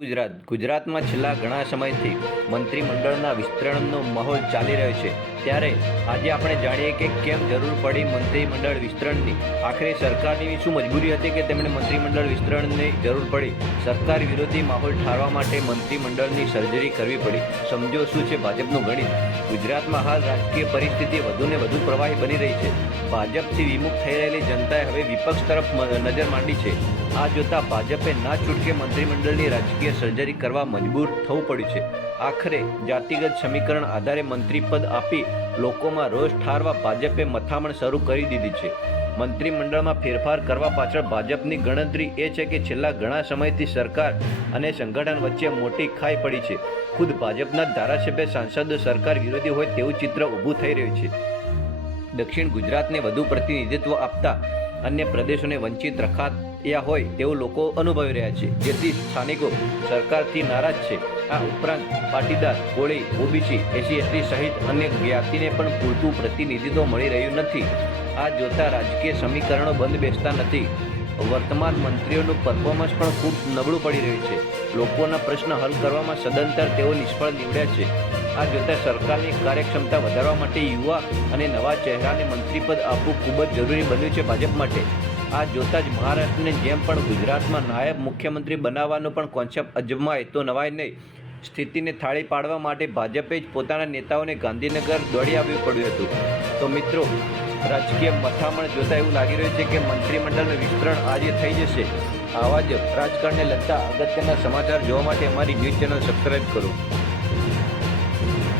ગુજરાત. ગુજરાતમાં છેલ્લા ઘણા સમયથી મંત્રીમંડળના વિસ્તરણનો માહોલ ચાલી રહ્યો છે. ત્યારે આજે આપણે જાણીએ કે કેમ જરૂર પડી મંત્રીમંડળ વિસ્તરણની. આખરે સરકારની શું મજબૂરી હતી કે તેમણે મંત્રીમંડળ વિસ્તરણની જરૂર પડી? સરકાર વિરોધી માહોલ ઠારવા માટે મંત્રીમંડળની સર્જરી કરવી પડી. સમજો શું છે ભાજપનું ગણિત? ગુજરાતમાં હાલ રાજકીય પરિસ્થિતિ વધુને વધુ પ્રવાહી બની રહી છે. ભાજપથી વિમુખ થઈ રહેલી જનતાએ હવે વિપક્ષ તરફ નજર માંડી છે. આ જોતા ભાજપે ના છૂટકે મંત્રીમંડળની રાજકીય સર્જરી કરવા મજબૂર થવું પડ્યું છે. આખરે જાતિગત સમીકરણ આધારે મંત્રીપદ આપી લોકોમાં રોષ ઠારવા ભાજપે મથામણ શરૂ કરી દીધી છે. મંત્રીમંડળમાં ફેરફાર કરવા પાછળ ભાજપની ગણતરી એ છે કે છેલ્લા ઘણા સમયથી સરકાર અને સંગઠન વચ્ચે મોટી ખાઈ પડી છે. ખુદ ભાજપના ધારાસભ્ય સાંસદો સરકાર વિરોધી હોય તેવું ચિત્ર ઊભું થઈ રહ્યું છે. દક્ષિણ ગુજરાતને વધુ પ્રતિનિધિત્વ આપતા અન્ય પ્રદેશોને વંચિત રખાયા હોય તેવું લોકો અનુભવી રહ્યા છે. જેથી સ્થાનિકો સરકારથી નારાજ છે. આ ઉપરાંત Patidar, Koli, OBC SC ST સહિત અન્ય જ્ઞાતિને પણ પૂરતું પ્રતિનિધિત્વ મળી રહ્યું નથી. આ જોતા રાજકીય સમીકરણો બંધ બેસતા નથી. વર્તમાન મંત્રીઓનું પરફોર્મન્સ પણ ખૂબ નબળું પડી રહ્યું છે. લોકોના પ્રશ્ન હલ કરવામાં સદંતર તેઓ નિષ્ફળ નીવડ્યા છે. આ જોતા સરકારની કાર્યક્ષમતા વધારવા માટે યુવા અને નવા ચહેરાને મંત્રીપદ આપવું ખૂબ જ જરૂરી બન્યું છે ભાજપ માટે. આ જોતા જ મહારાષ્ટ્રને જેમ પણ ગુજરાતમાં નાયબ મુખ્યમંત્રી બનાવવાનો પણ કોન્સેપ્ટ અજમાય, તો નવાય નહીં. સ્થિતિને થાળી પાડવા માટે ભાજપે જ પોતાના નેતાઓને ગાંધીનગર દોડી આવવું પડ્યું હતું. તો મિત્રો, રાજકીય મથામણ જોતા એવું લાગી રહ્યું છે કે મંત્રીમંડળનું વિસ્તરણ આજે થઈ જશે. આવા જ રાજકારણને લગતા અગત્યના સમાચાર જોવા માટે અમારી ન્યૂઝ ચેનલ સબસ્ક્રાઈબ કરો.